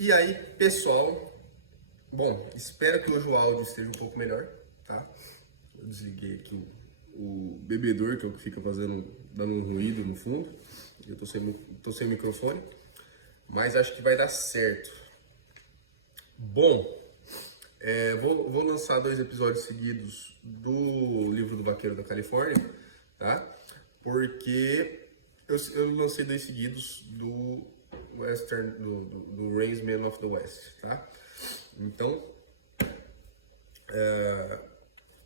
E aí, pessoal, bom, espero que hoje o áudio esteja um pouco melhor, tá? Eu desliguei aqui o bebedor, que é o que fica dando um ruído no fundo. Eu tô sem microfone, mas acho que vai dar certo. Bom, vou lançar 2 episódios seguidos do livro do Vaqueiro da Califórnia, tá? Porque eu lancei 2 seguidos do Western, do Raise Men of the West, tá? Então,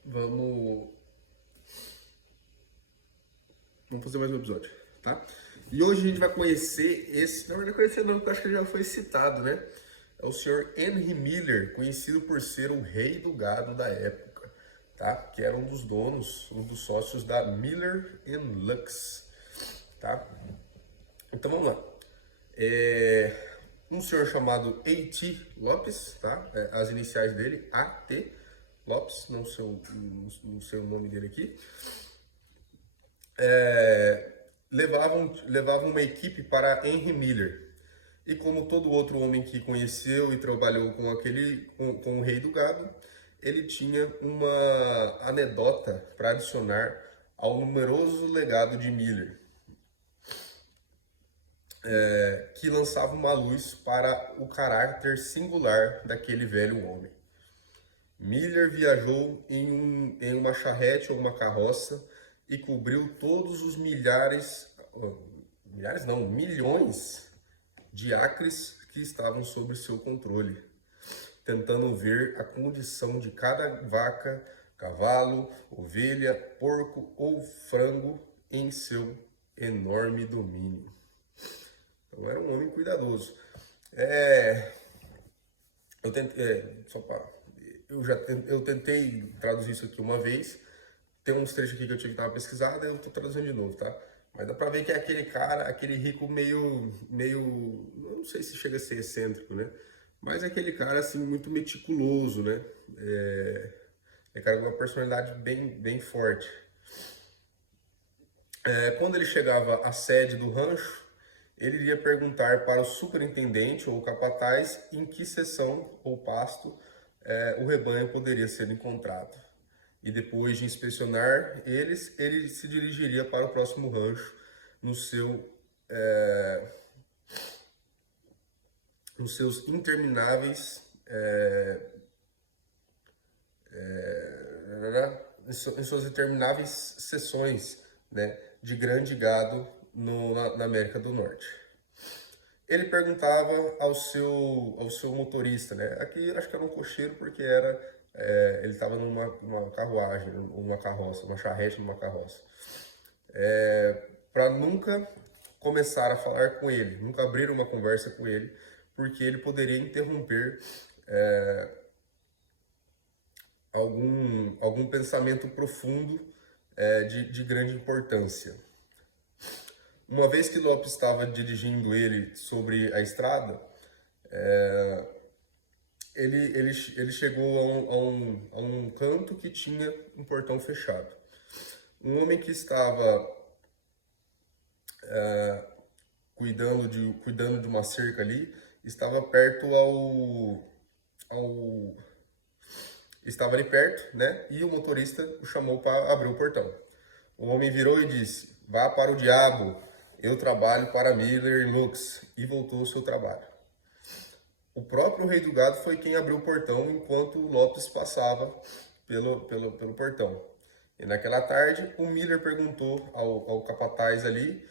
vamos fazer mais um episódio, tá? E hoje a gente vai conhecer esse, não vai conhecer não, porque eu acho que ele já foi citado, né? É o senhor Henry Miller, conhecido por ser o rei do gado da época, tá? Que era um dos donos, um dos sócios da Miller Lux, tá? Então vamos lá. Um senhor chamado A.T. Lopes, tá? As iniciais dele, A.T. Lopes, não sei o nome dele aqui. Levavam uma equipe para Henry Miller. E como todo outro homem que conheceu e trabalhou com o rei do gado, ele tinha uma anedota para adicionar ao numeroso legado de Miller, que lançava uma luz para o caráter singular daquele velho homem. Miller viajou em uma charrete ou uma carroça e cobriu todos os milhões de acres que estavam sob seu controle, tentando ver a condição de cada vaca, cavalo, ovelha, porco ou frango em seu enorme domínio. Então era um homem cuidadoso. Eu tentei traduzir isso aqui uma vez. Tem uns trechos aqui que eu tive que dar uma pesquisada e eu tô traduzindo de novo, tá? Mas dá pra ver que é aquele cara, aquele rico meio, não sei se chega a ser excêntrico, né? Mas é aquele cara, assim, muito meticuloso, né? É cara com uma personalidade bem forte. Quando ele chegava à sede do rancho, ele iria perguntar para o superintendente ou capataz em que seção ou pasto o rebanho poderia ser encontrado. E depois de inspecionar eles, ele se dirigiria para o próximo rancho no seu, nos seus intermináveis em suas intermináveis sessões, né, de grande gado na América do Norte. Ele perguntava ao seu motorista, né? Aqui acho que era um cocheiro porque ele estava numa carruagem, uma carroça, uma charrete numa carroça. Para nunca começar a falar com ele, nunca abrir uma conversa com ele, porque ele poderia interromper algum pensamento profundo de grande importância. Uma vez que Lopes estava dirigindo ele sobre a estrada, ele chegou a um canto que tinha um portão fechado. Um homem que estava cuidando de uma cerca ali estava estava ali perto, né? E o motorista o chamou para abrir o portão. O homem virou e disse: "Vá para o diabo, eu trabalho para Miller Lux", e voltou ao seu trabalho. O próprio rei do gado foi quem abriu o portão enquanto Lopes passava pelo portão. E naquela tarde, o Miller perguntou ao capataz ali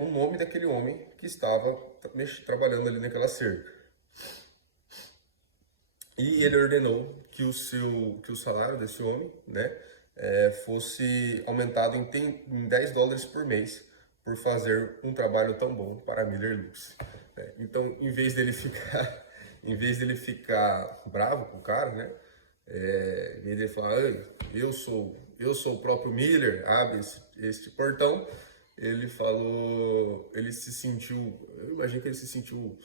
o nome daquele homem que estava trabalhando ali naquela cerca. E ele ordenou que o salário desse homem, né, fosse aumentado em $10 por mês por fazer um trabalho tão bom para Miller Lux. Então, em vez dele ficar bravo com o cara, né, em vez de ele falar: eu sou o próprio Miller, abre este portão, ele se sentiu, eu imagino que ele se sentiu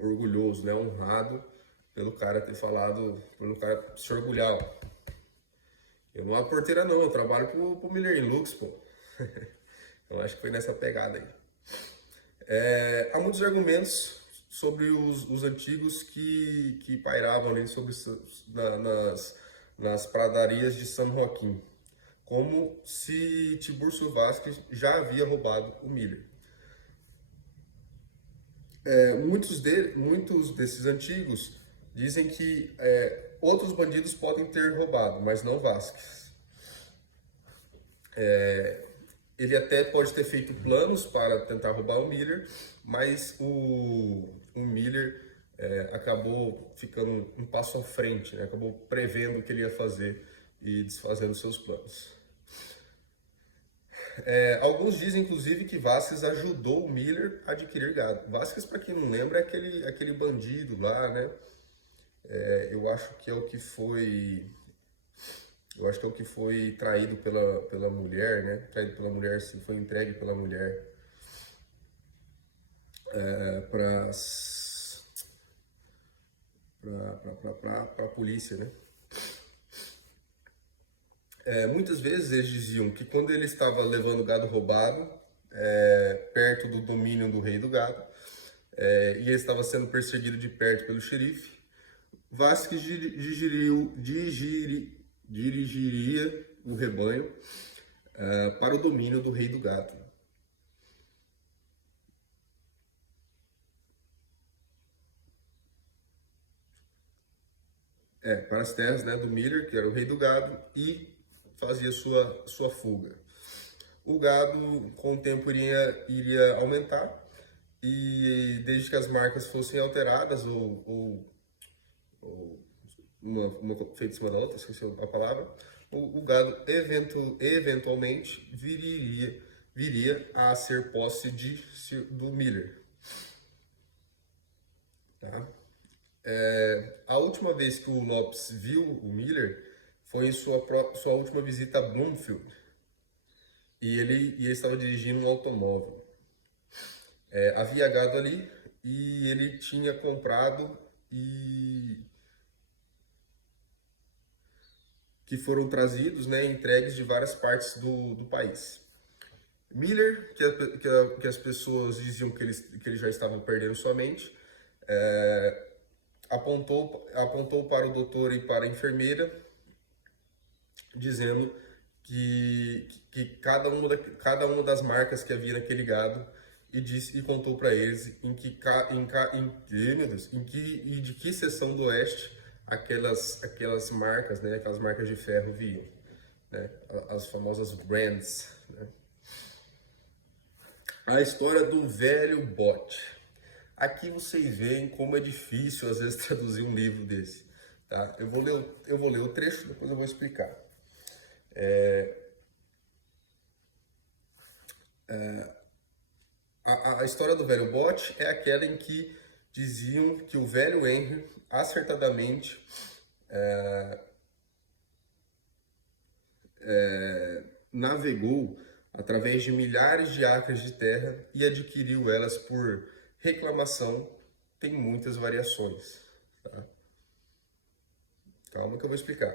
orgulhoso, né, honrado pelo cara se orgulhar. Eu não abro porteira não, eu trabalho pro Miller Lux, pô. Então acho que foi nessa pegada aí. Há muitos argumentos sobre os antigos que pairavam ali sobre, nas pradarias de São Joaquim, como se Tiburcio Vasquez já havia roubado o Miller. Muitos desses antigos dizem que outros bandidos podem ter roubado, mas não Vasquez. Ele até pode ter feito planos para tentar roubar o Miller, mas o Miller acabou ficando um passo à frente, né? Acabou prevendo o que ele ia fazer e desfazendo seus planos. Alguns dizem, inclusive, que Vasquez ajudou o Miller a adquirir gado. Vasquez, para quem não lembra, é aquele bandido lá, né? Eu acho que é o que foi... Eu acho que é o que foi traído pela mulher, né? Traído pela mulher, sim, foi entregue pela mulher para a polícia, né? Muitas vezes eles diziam que quando ele estava levando gado roubado perto do domínio do rei do gado e ele estava sendo perseguido de perto pelo xerife, Vasquez dirigiria o rebanho para o domínio do rei do gado. Para as terras, né, do Miller, que era o rei do gado, e fazia sua fuga. O gado, com o tempo, iria aumentar, e desde que as marcas fossem alteradas, ou uma feita em cima da outra, esqueci a palavra, o gado eventualmente viria a ser posse do Miller. Tá? A última vez que o Lopes viu o Miller foi em sua última visita a Bloomfield. E ele estava dirigindo um automóvel. Havia gado ali e ele tinha comprado que foram trazidos, né, entregues de várias partes do país. Miller, que as pessoas diziam que ele já estava perdendo sua mente, apontou para o doutor e para a enfermeira, dizendo que cada uma das marcas que havia naquele gado e contou para eles de que seção do oeste aquelas marcas, né, aquelas marcas de ferro vinham, né, as famosas brands, né. A história do velho bote. Aqui vocês veem como é difícil às vezes traduzir um livro desse, tá? Eu vou ler o trecho, depois eu vou explicar. A história do velho bote é aquela em que diziam que o velho Henry acertadamente navegou através de milhares de acres de terra e adquiriu elas por reclamação. Tem muitas variações, tá? Calma que eu vou explicar.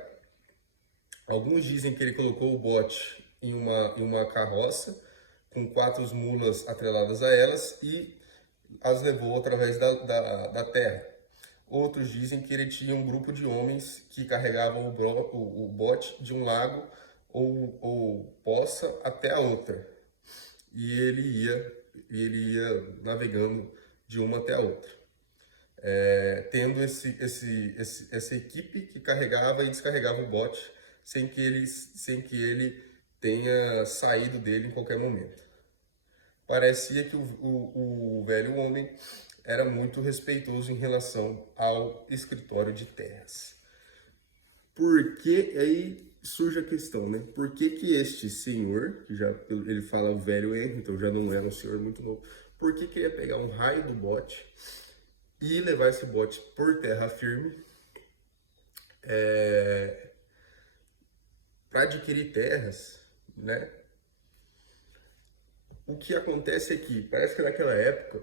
Alguns dizem que ele colocou o bote em uma carroça com 4 mulas atreladas a elas e as levou através da terra. Outros dizem que ele tinha um grupo de homens que carregavam o bote de um lago ou poça até a outra. E ele ia navegando de uma até a outra. Tendo essa equipe que carregava e descarregava o bote sem que ele tenha saído dele em qualquer momento. Parecia que o velho homem era muito respeitoso em relação ao escritório de terras. Porque aí surge a questão, né? Por que este senhor, que já ele fala o velho Henry, então já não era um senhor muito novo, por que ia pegar um raio do bote e levar esse bote por terra firme para adquirir terras, né? O que acontece é que parece que naquela época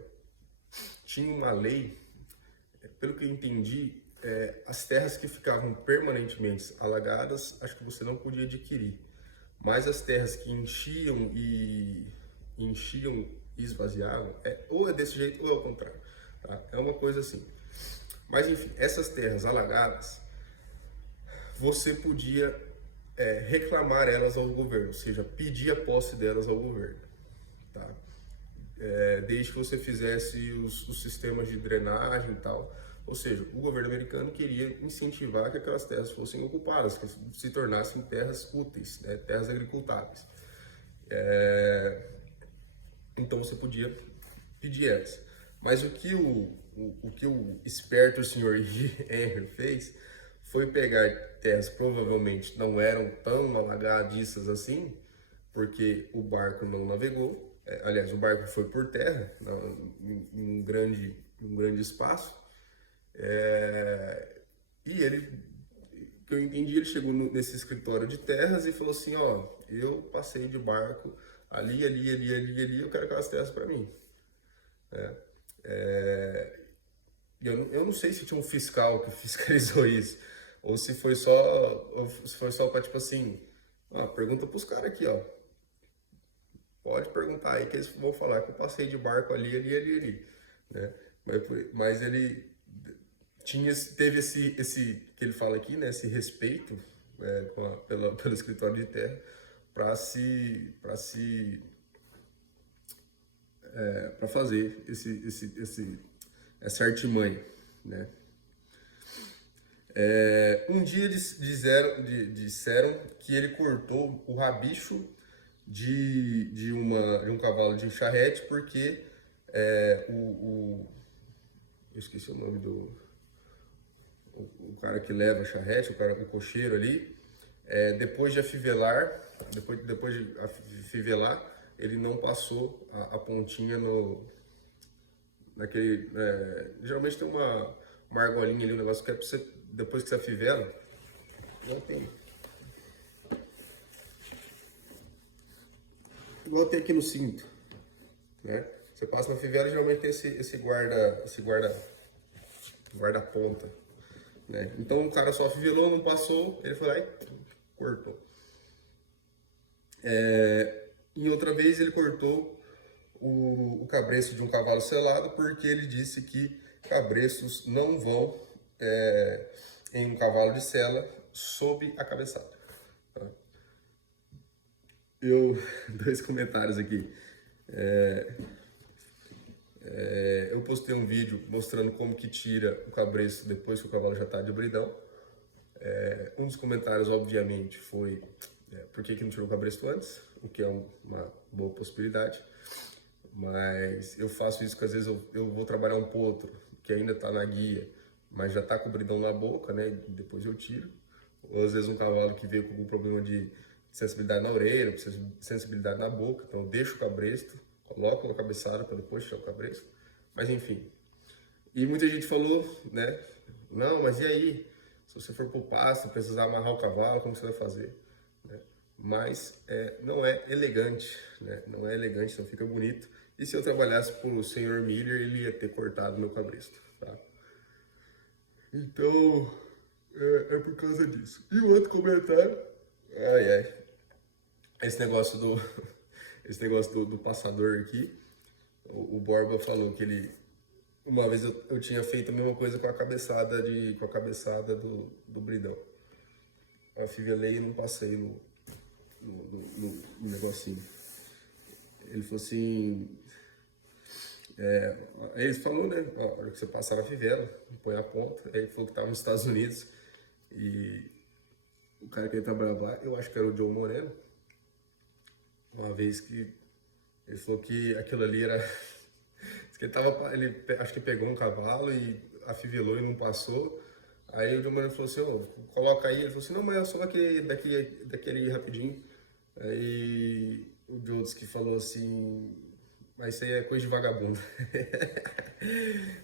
tinha uma lei, pelo que eu entendi, as terras que ficavam permanentemente alagadas, acho que você não podia adquirir. Mas as terras que enchiam e esvaziavam, ou é desse jeito ou é o contrário. tá? É uma coisa assim. Mas enfim, essas terras alagadas, você podia reclamar elas ao governo, ou seja, pedir a posse delas ao governo, tá? Desde que você fizesse os sistemas de drenagem e tal. Ou seja, o governo americano queria incentivar que aquelas terras fossem ocupadas, que se tornassem terras úteis, né, terras agricultáveis. Então você podia pedir elas. Mas o que o esperto senhor Henry fez foi pegar terras que provavelmente não eram tão alagadiças assim, porque o barco não navegou. Aliás, o barco foi por terra, em um grande espaço. E ele, que eu entendi, ele chegou nesse escritório de terras e falou assim, ó, eu passei de barco ali, eu quero aquelas terras para mim. Eu não sei se tinha um fiscal que fiscalizou isso, ou se foi só para tipo assim, pergunta pros caras aqui, ó. Pode perguntar aí que eles vão falar que eu passei de barco ali, né? Mas ele teve esse que ele fala aqui, né? Esse respeito pelo escritório de terra para fazer essa artimanha, né? Um dia disseram que ele cortou o rabicho de um cavalo de charrete porque eu esqueci o nome o cara que leva a charrete, o cocheiro ali, depois de afivelar, ele não passou a pontinha naquele. Geralmente tem uma argolinha ali, um negócio que é pra você, depois que você afivela, igual tem aqui no cinto, né? Você passa na fivela, geralmente tem esse guarda-ponta, né? Então o cara só fivelou, não passou, ele foi lá e cortou. E outra vez ele cortou o cabresto de um cavalo selado porque ele disse que cabrestos não vão em um cavalo de sela sob a cabeçada. Tá? Dois comentários aqui. Eu postei um vídeo mostrando como que tira o cabresto depois que o cavalo já está de bridão. Um dos comentários, obviamente, foi por que não tirou o cabresto antes, o que é uma boa possibilidade. Mas eu faço isso porque às vezes eu vou trabalhar um potro que ainda está na guia, mas já está com o bridão na boca, né? Depois eu tiro. Ou às vezes um cavalo que veio com algum problema de sensibilidade na orelha, sensibilidade na boca, então eu deixo o cabresto, coloco na cabeçada para depois tirar o cabresto. Mas enfim. E muita gente falou, né? Não, mas e aí? Se você for pro pasto, precisar amarrar o cavalo, como você vai fazer? Né? Mas não é elegante, né? Não é elegante, não fica bonito. E se eu trabalhasse pro Sr. Miller, ele ia ter cortado meu cabresto, tá? Então, é por causa disso. E o outro comentário, esse negócio do passador aqui, o Borba falou que uma vez eu tinha feito a mesma coisa com a cabeçada do bridão. Eu afivelei e não passei no negocinho. Ele falou assim, ele falou, né, a hora que você passar na fivela, põe a ponta. Aí ele falou que estava nos Estados Unidos e o cara que ele trabalhava lá, eu acho que era o Joe Moreno, uma vez que ele falou que aquilo ali era que ele acho que pegou um cavalo e afivelou e não passou. Aí o Joe Moreno falou assim, coloca aí. Ele falou assim, não, mas é só daquele rapidinho. Aí o Jodes que falou assim, mas isso aí é coisa de vagabundo.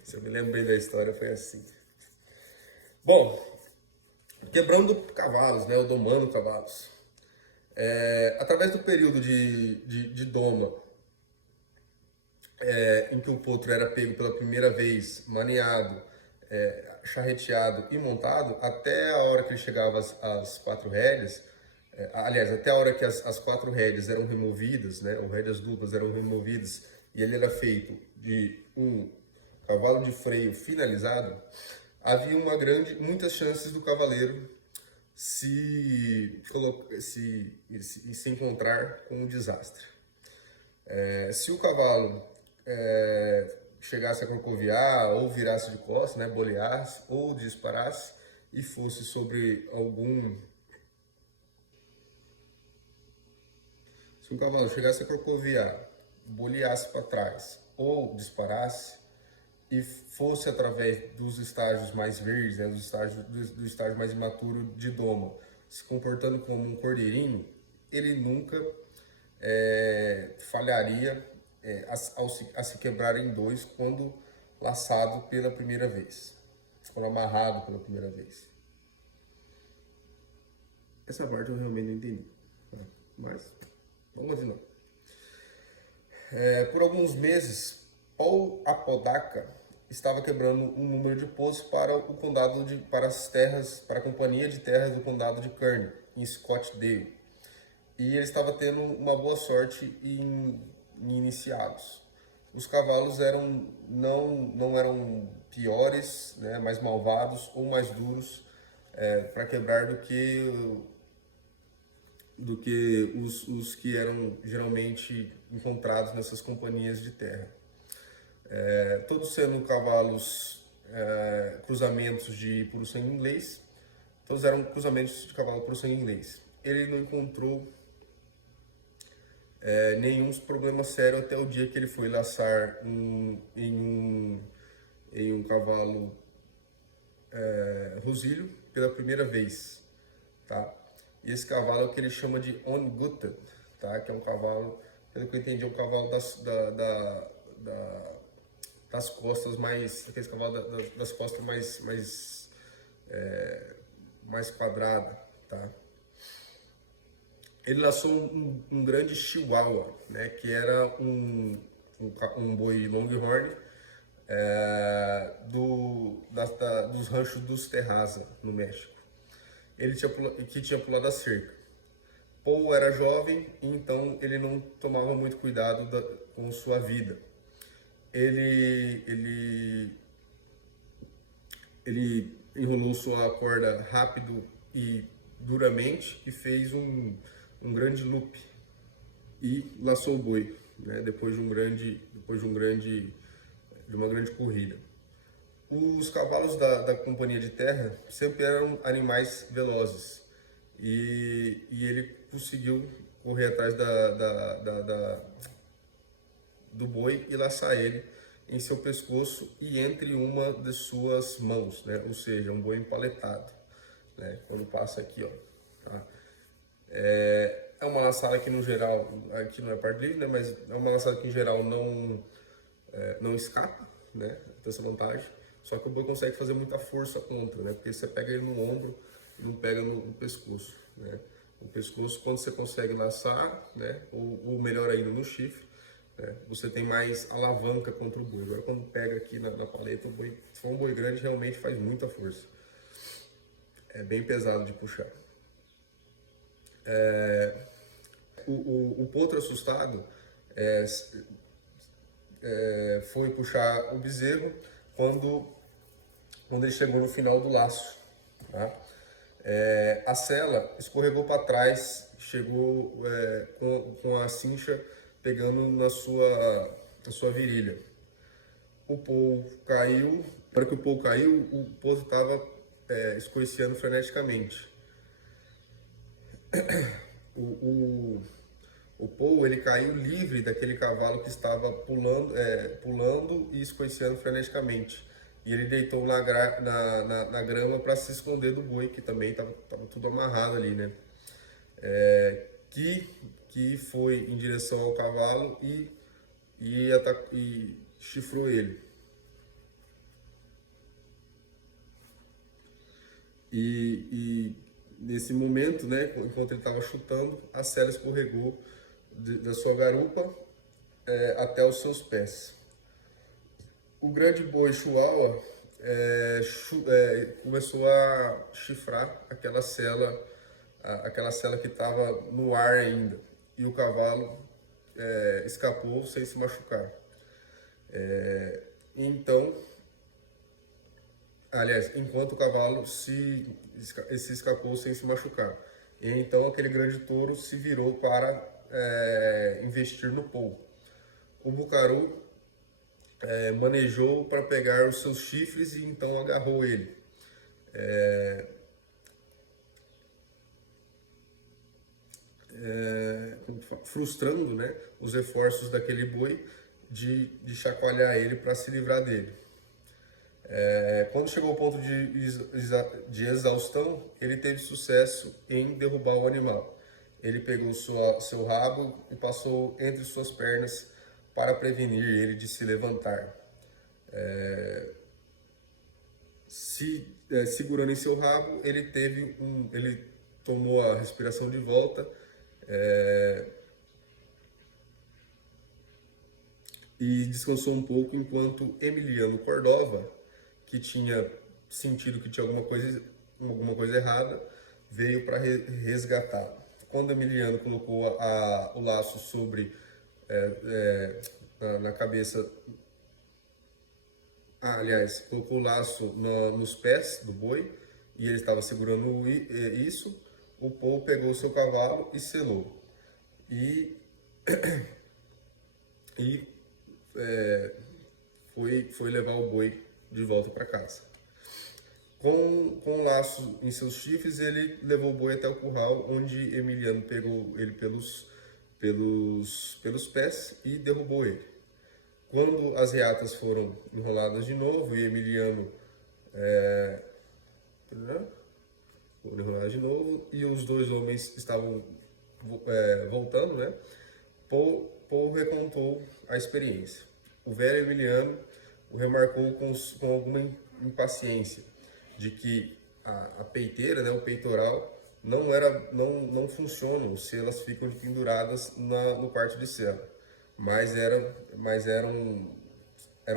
Se eu me lembro bem da história, foi assim. Bom, quebrando cavalos, né, ou domando cavalos. Através do período de doma, em que o potro era pego pela primeira vez, maniado, charreteado e montado, até a hora que ele chegava às quatro rédeas, aliás, até a hora que as quatro rédeas eram removidas, né, ou rédeas duplas eram removidas, e ele era feito de um cavalo de freio finalizado, havia muitas chances do cavaleiro se encontrar com um desastre. Se o cavalo chegasse a corcoviar, ou virasse de costas, né, boleasse, ou disparasse, e fosse sobre algum... Se um cavalo chegasse a corcoviar, boleasse para trás, ou disparasse, e fosse através dos estágios mais verdes, né, do estágio mais imaturo de domo, se comportando como um cordeirinho, ele nunca falharia a se quebrar em dois quando laçado pela primeira vez, quando amarrado pela primeira vez. Essa parte eu realmente não entendi, tá? Mas vamos continuar. Por alguns meses, Paul Apodaca estava quebrando um número de poços para o condado para a companhia de terras do condado de Kearney, em Scottsdale. E ele estava tendo uma boa sorte em iniciá-los. Os cavalos não eram piores, né, mais malvados ou mais duros para quebrar do que os que eram geralmente encontrados nessas companhias de terra. Todos sendo cavalos cruzamentos de puro sangue inglês, todos eram cruzamentos de cavalo puro sangue inglês. Ele não encontrou nenhum problema sério até o dia que ele foi laçar em um cavalo rosilho pela primeira vez, tá? E esse cavalo é o que ele chama de on-gutted, tá? Que é um cavalo, pelo que eu entendi, é um cavalo das costas mais, aqueles cavalos das costas mais quadrada, tá? Ele laçou um grande chihuahua, né? Que era um boi longhorn dos ranchos dos Terraza, no México. Que tinha pulado a cerca. Paul era jovem, então ele não tomava muito cuidado com sua vida. Ele enrolou sua corda rápido e duramente e fez um grande loop e laçou o boi, né, depois de uma grande corrida. Os cavalos da companhia de terra sempre eram animais velozes e ele conseguiu correr atrás do boi e laçar ele em seu pescoço e entre uma de suas mãos, né? Ou seja, um boi empaletado, né? Quando passa aqui, ó, tá? É uma laçada que no geral, aqui não é parte livre, né? Mas é uma laçada que em geral não escapa, né? Tem essa vantagem. Só que o boi consegue fazer muita força contra, né? Porque você pega ele no ombro e não pega no pescoço, né? O pescoço, quando você consegue laçar, né? Ou melhor ainda, no chifre, né? Você tem mais alavanca contra o boi. Agora, quando pega aqui na paleta, o boi, se for um boi grande, realmente faz muita força. É bem pesado de puxar. O potro assustado foi puxar o bezerro quando ele chegou no final do laço, tá? A sela escorregou para trás, chegou com a cincha pegando na sua virilha. O Paul caiu. Na hora que o Paul caiu, o potro estava escoiciando freneticamente. O Paul, ele caiu livre daquele cavalo que estava pulando e escoiciando freneticamente. E ele deitou na grama para se esconder do boi, que também estava tudo amarrado ali, né? Que foi em direção ao cavalo e chifrou ele. E nesse momento, né, enquanto ele estava chutando, a sela escorregou da sua garupa até os seus pés. O grande boi Chihuahua começou a chifrar aquela sela que estava no ar ainda, e o cavalo escapou sem se machucar. Então, aliás, enquanto o cavalo se escapou sem se machucar. E então aquele grande touro se virou para investir no Paul. O Bucaru manejou para pegar os seus chifres e então agarrou ele. Frustrando, né, os esforços daquele boi de chacoalhar ele para se livrar dele. Quando chegou ao ponto de exaustão, ele teve sucesso em derrubar o animal. Ele pegou seu rabo e passou entre suas pernas para prevenir ele de se levantar. Segurando em seu rabo, ele tomou a respiração de volta e descansou um pouco enquanto Emiliano Cordova, que tinha sentido que tinha alguma coisa errada, veio para resgatá-lo. Quando Emiliano colocou o laço sobre na cabeça, aliás, colocou o laço nos pés do boi e ele estava segurando isso, o Paul pegou o seu cavalo e selou. E foi levar o boi de volta para casa. Com o laço em seus chifres, ele levou o boi até o curral, onde Emiliano pegou ele pelos pés e derrubou ele. Quando as reatas foram enroladas de novo e Emiliano foram enroladas de novo e os dois homens estavam voltando, né? Paul recontou a experiência. O velho Emiliano o remarcou com alguma impaciência de que a peiteira, né, o peitoral, não funcionam se elas ficam penduradas no quarto de cela, mas eram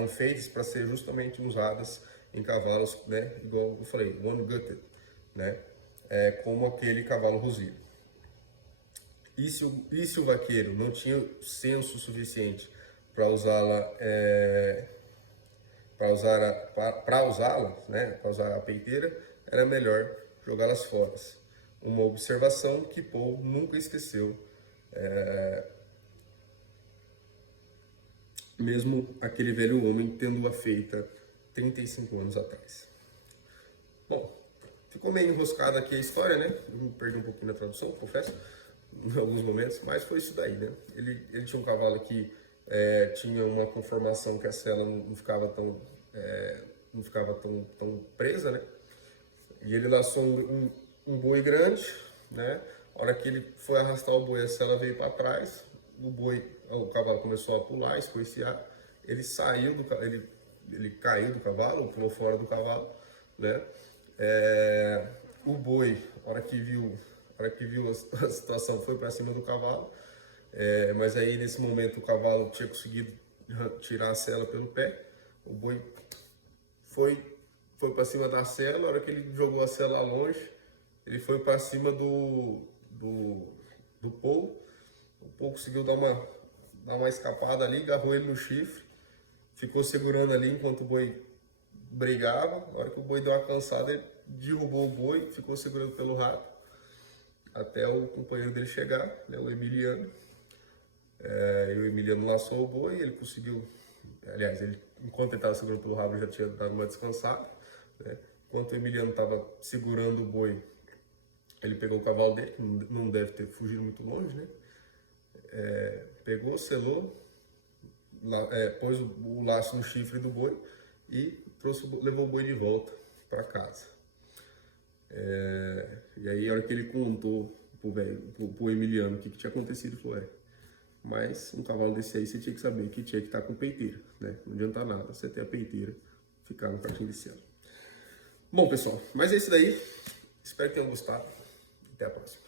feitas para ser justamente usadas em cavalos, né, igual eu falei, one-gutted, né, como aquele cavalo rosilho. E se o vaqueiro não tinha senso suficiente para usá-la, né, para usar a peiteira, era melhor jogá-las fora. Uma observação que Paul nunca esqueceu, mesmo aquele velho homem tendo-a feita 35 anos atrás. Bom, ficou meio enroscada aqui a história, né? Eu me perdi um pouquinho na tradução, confesso, em alguns momentos, mas foi isso daí, né? Ele tinha um cavalo que tinha uma conformação que a sela não ficava tão presa, né? E ele laçou um boi grande, né? A hora que ele foi arrastar o boi, a sela veio para trás, o cavalo começou a pular, escoiciar, ele caiu do cavalo, pulou fora do cavalo, né? O boi, a hora que viu a situação, foi para cima do cavalo, mas aí nesse momento o cavalo tinha conseguido tirar a sela pelo pé, o boi foi para cima da sela. Na hora que ele jogou a sela longe, ele foi para cima do Paul. O Paul conseguiu dar uma escapada ali, agarrou ele no chifre, ficou segurando ali enquanto o boi brigava. Na hora que o boi deu uma cansada, ele derrubou o boi, ficou segurando pelo rabo até o companheiro dele chegar, né, o Emiliano. E o Emiliano laçou o boi, ele conseguiu, aliás, enquanto ele estava segurando pelo rabo, ele já tinha dado uma descansada, né? Enquanto o Emiliano estava segurando o boi, ele pegou o cavalo dele, que não deve ter fugido muito longe, né? Pegou, selou, pôs o laço no chifre do boi e levou o boi de volta para casa. E aí, a hora que ele contou pro Emiliano o que tinha acontecido, ele falou: mas um cavalo desse aí você tinha que saber que tinha que estar com peiteira, né? Não adianta nada você ter a peiteira, ficar no quartinho de cela. Bom, pessoal, mas é isso daí. Espero que tenham gostado. Até a próxima.